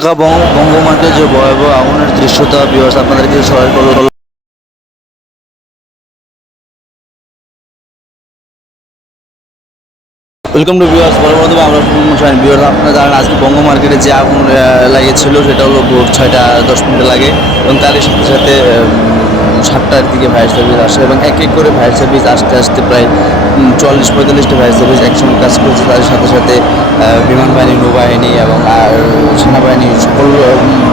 ঢাকা বঙ্গ বঙ্গমার্কে যে ভয়াবহ আগুনের দৃশ্যতা বিবাস আপনাদেরকে সহায় করল ওয়েলকাম টু বিভার্স পরবর্তীতে আমরা শুনুন বিভার্স আপনারা জানেন আজকে বঙ্গ মার্কেটে যে আগুন লাগিয়েছিল, সেটা হলো ভোর ছয়টা দশ মিনিট লাগে এবং তারই সাথে সাথে সাতটার দিকে ফায়ার সার্ভিস আসে এবং এক এক করে ফায়ার সার্ভিস আসতে আসতে প্রায় চল্লিশ পঁয়তাল্লিশটা ফায়ার সার্ভিস একসঙ্গে কাজ করছে। তাদের সাথে সাথে বিমান বাহিনী নৌবাহিনী এবং সেনাবাহিনী সকল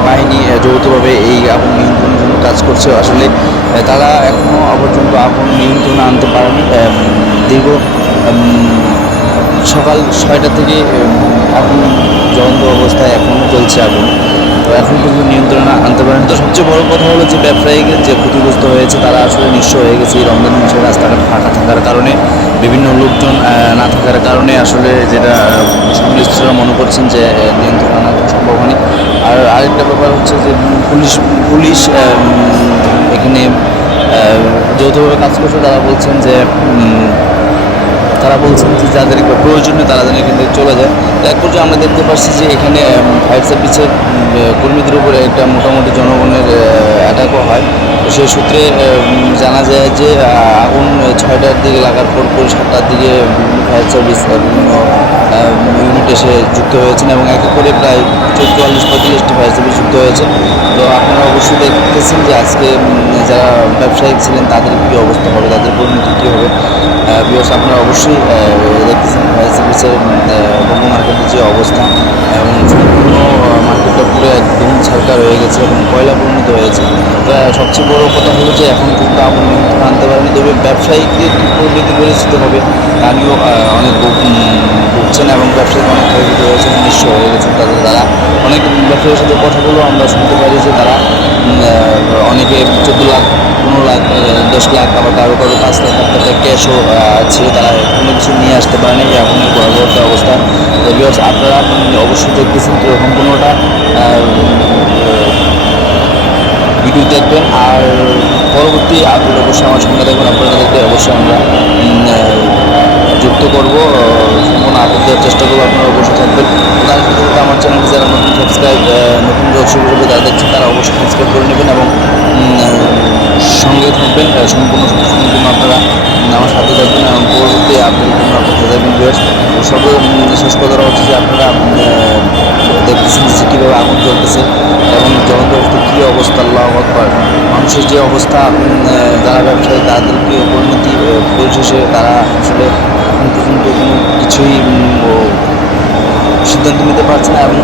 বাহিনী যৌথভাবে এই নিয়ন্ত্রণের জন্য কাজ করছে। আসলে তারা এখনও পর্যন্ত আগুন নিয়ন্ত্রণে আনতে পারেনি। দীর্ঘ সকাল ছয়টা থেকে আগুন জ্বলন্ত অবস্থায় এখনও চলছে আগুন। এখন পর্যন্ত নিয়ন্ত্রণে আনতে পারেন। তো সবচেয়ে বড় কথা হলো যে ব্যবসায়ীদের যে ক্ষতিগ্রস্ত হয়েছে, তারা আসলে নিঃস্ব হয়ে গেছে এই রমজান মাসে রাস্তাঘাট ফাঁকা থাকার কারণে। বিভিন্ন লোকজন না থাকার কারণে আসলে যেটা সংশ্লিষ্টরা মনে করছেন যে নিয়ন্ত্রণ আনা সম্ভব হয়নি। আর আরেকটা ব্যাপার হচ্ছে যে পুলিশ পুলিশ এখানে যৌথভাবে কাজ করছে। তারা বলছেন যে তারা বলছেন যে যাদের প্রয়োজনীয় তারা যেন এখান থেকে চলে যায়। এক পর্যায়ে আমরা দেখতে পাচ্ছি যে এখানে ফায়ার সার্ভিসের কর্মীদের উপরে একটা মোটামুটি জনগণের অ্যাটাকও হয়। তো সেই সূত্রে জানা যায় যে আগুন ছয়টার দিকে লাগার পর পর সাতটার দিকে ফায়ার সার্ভিস বিভিন্ন ইউনিট এসে যুক্ত হয়েছেন এবং এক করে প্রায় চৌচল্লিশ পঁয়তাল্লিশটি ফায়ার সার্ভিস যুক্ত হয়েছে। তো আপনারা অবশ্যই দেখতেছেন যে আজকে যারা ব্যবসায়িক ছিলেন তাদের কী অবস্থা হবে? তাদের পরিণতি কী হবে বিকজ আপনারা অবশ্যই দেখতেছেন ফায়ার সার্ভিসের বঙ্গ মার্কেটের যে অবস্থা এবং সম্পূর্ণ ছাড়কা রয়ে গেছে এবং কয়লা পরিণত হয়েছে। সবচেয়ে বড় কথা হলো যে এখন কিন্তু নিয়ন্ত্রণ আনতে পারেনি, তবে ব্যবসায়ীদের কী পরিণতি পরিস্থিতি হবে তা নিয়েও অনেক ভুগছেন এবং ব্যবসায়ী অনেক ক্ষয়ক্ষতি হয়েছে নিঃস্ব হয়ে গেছে তাদের দ্বারা। অনেক ব্যবসায়ীর সাথে কথা বলেও আমরা শুনতে পারি যে তারা অনেকে চোদ্দ লাখ, পনেরো লাখ দশ লাখ, আবার কারও কারও পাঁচ লাখ টাকা ক্যাশও ছিল তারা কোনো কিছু নিয়ে আসতে পারেনি আগুনের ভয়াবহ অবস্থা। আপনারা অবশ্যই দেখতেছেন তো সম্পূর্ণটা ভিডিও দেখবেন। আর পরবর্তী আপডেট অবশ্যই আমার সঙ্গে দেখবেন আপনাদেরকে অবশ্যই আমরা যুক্ত করব। সম্পূর্ণ আপডেট দেওয়ার চেষ্টা করব। আপনারা অবশ্যই থাকবেন। সাথে আমার চ্যানেলটি যারা নতুন সাবস্ক্রাইব নতুন দর্শক হিসেবে যারা দেখছেন, তারা অবশ্যই সাবস্ক্রাইব করে নেবেন এবং সঙ্গে থাকবেন। সম্পূর্ণ সম্পূর্ণ আপনারা আমার সাথে থাকবেন এবং পরবর্তী আপডেট আপনার থাকবেন সব শেষ কথাটা হচ্ছে যে আপনারা দেখতেছেন যে কীভাবে আগুন জ্বলতেছে এবং অবস্থা কী অবস্থা, আল্লাহ আকবর। মানুষের যে অবস্থা যারা ব্যবসায়ী তাদেরকে পরিণতি পরিশেষে তারা আসলে এখন পর্যন্ত কোনো কিছুই সিদ্ধান্ত নিতে পারছে না এবং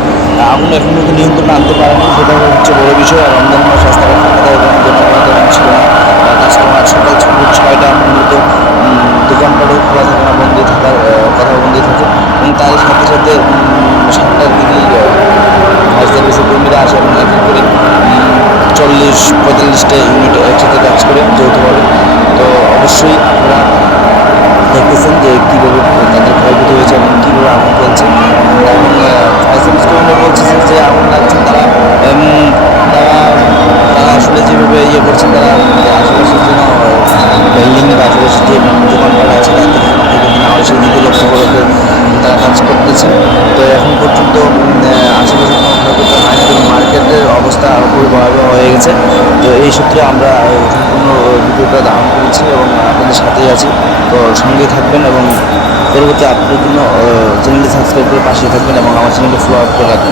আগুন এখন পর্যন্ত নিয়ন্ত্রণে আনতে পারে না সেটা হচ্ছে বড় বিষয়। আর রমজান মাস রাস্তাঘাট ফাঁকা এবং ছিল না কাস্টমার সকাল ছয়টা মূলত উম, দোকানপাটও খোলা থাকে না বন্ধ থাকার আহ, কথা বন্ধ থাকে এবং তার সাথে সাথে উম, সাতটার দিকেই ফায়ার সার্ভিসের কর্মীরা আসে এবং এক এক করে উম, চল্লিশ পঁয়তাল্লিশটা ইউনিট একসাথে কাজ করে যৌথভাবে তো অবশ্যই আপনারা দেখতেছেন যে কীভাবে তাদের ক্ষয়ক্ষতি হয়েছে এবং কীভাবে আগুন চলছে এবং সার্ভিস কর্মীরা বলছে যে যে আগুন লাগছে তারা উম, তারা তারা আসলে যেভাবে ইয়ে করছেন তারা আশেপাশের জন্য বিল্ডিং বা আশেপাশের যে দোকানপাট আছে তাদের জন্য ক্ষয়ক্ষতি না হয় সেই দিকে লক্ষ্য করে তারা কাজ করতেছে তো এখন পর্যন্ত উম, আহ, আশেপাশে কোনো ক্ষয়ক্ষতি হয়নি কিন্তু মার্কেটের অবস্থা খুবই ভয়াবহ হয়ে গেছে সূত্রে আমরা সম্পূর্ণ ভিডিওটা ধারণ করেছি এবং আপনাদের সাথেই আছি। তো সঙ্গে থাকবেন এবং পরবর্তী আপডেটের জন্য চ্যানেলটি সাবস্ক্রাইব করে পাশে থাকবেন এবং আমার চ্যানেলটি ফলো আপ করে রাখবেন।